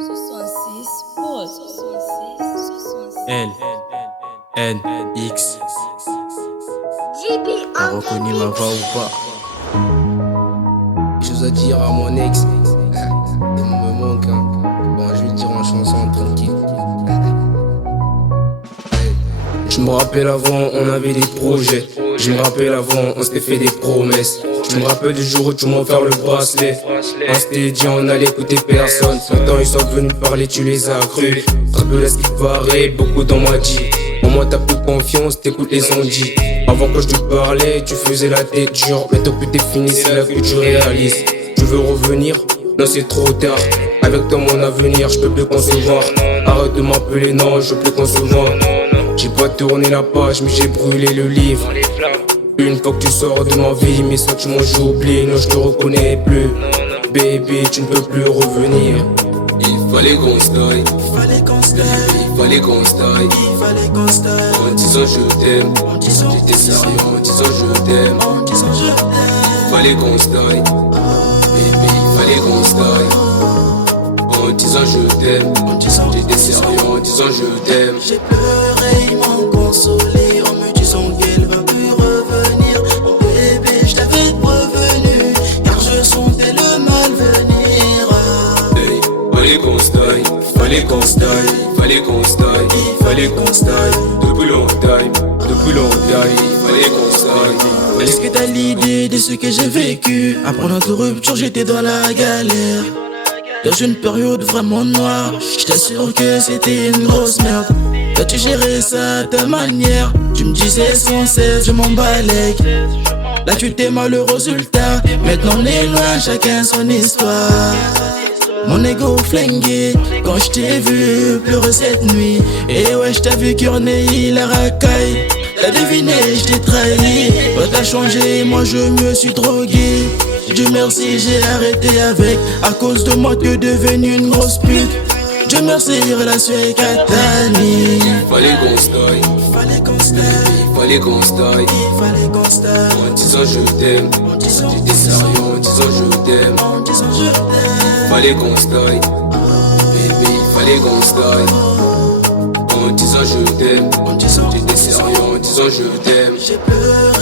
66, pause, 66, 66. L, N, X. JP T'as reconnu ma voix ou pas? Chose à dire à mon ex. Il me manque, hein. Bon, je vais le dire en chanson tranquille. Je me rappelle avant, on avait des projets. Je me rappelle avant, on s'était fait des promesses. Je me rappelle du jour où tu m'as offert le bracelet. On s'était dit on allait écouter personne. Maintenant ils sont venus parler, tu les as crus. Rappelle à ce qui paraît, beaucoup d'en m'a dit. Au moins t'as plus confiance, t'écoutes les ondits. Avant que je te parlais, tu faisais la tête dure. Maintenant que t'es fini, c'est là que tu réalises. Tu veux revenir? Non c'est trop tard. Avec toi mon avenir, je peux plus concevoir. Arrête de m'appeler, non je peux plus concevoir. J'ai pas tourné la page mais j'ai brûlé le livre. Une fois que tu sors de ma vie, mes sentiments j'oublie. Non je te reconnais plus. Baby tu ne peux plus revenir. Il fallait qu'on se taille. Il fallait qu'on se taille. Il fallait qu'on se taille. Il fallait qu'on se taille. En disant je t'aime. En disant J'étais sérieux en disant je t'aime. En disant je t'aime. Il fallait qu'on se taille. Baby il fallait qu'on se taille. En disant je t'aime. En disant J'étais sérieux en disant je t'aime. j'ai pleuré, ils m'ont consolé en me disant qu'elle va plus revenir. Oh bébé, je t'avais prévenu, car je sentais le mal venir. Hey, fallait qu'on se taille, fallait qu'on se taille, fallait qu'on se taille, fallait qu'on se taille. Depuis longtemps, fallait qu'on se taille. Est-ce que t'as l'idée de ce que j'ai vécu? Après notre rupture, j'étais dans la galère. Dans une période vraiment noire, je t'assure que c'était une grosse merde. Toi tu gérais ça à ta manière. Tu me disais sans cesse, je m'emballais. Là tu t'es mal le résultat. Maintenant on est loin, chacun son histoire. Mon ego flingué quand je t'ai vu pleurer cette nuit. Et ouais je t'ai vu corner la racaille. T'as deviné, je t'ai trahi. Toi t'as changé, moi je me suis drogué. Dieu merci, j'ai arrêté avec. À cause de moi, t'es devenu une grosse pute. Dieu merci, relation est Katani. Fallait qu'on se taille, Fallait qu'on se taille. fallait qu'on se taille. Il fallait qu'on se taille. En disant je t'aime, En disant j'étais sérieux en disant je t'aime. En disant je t'aime. Fallait qu'on se taille, baby, fallait qu'on se taille. En disant je t'aime, En disant j'étais sérieux en disant je t'aime. j'ai pleuré.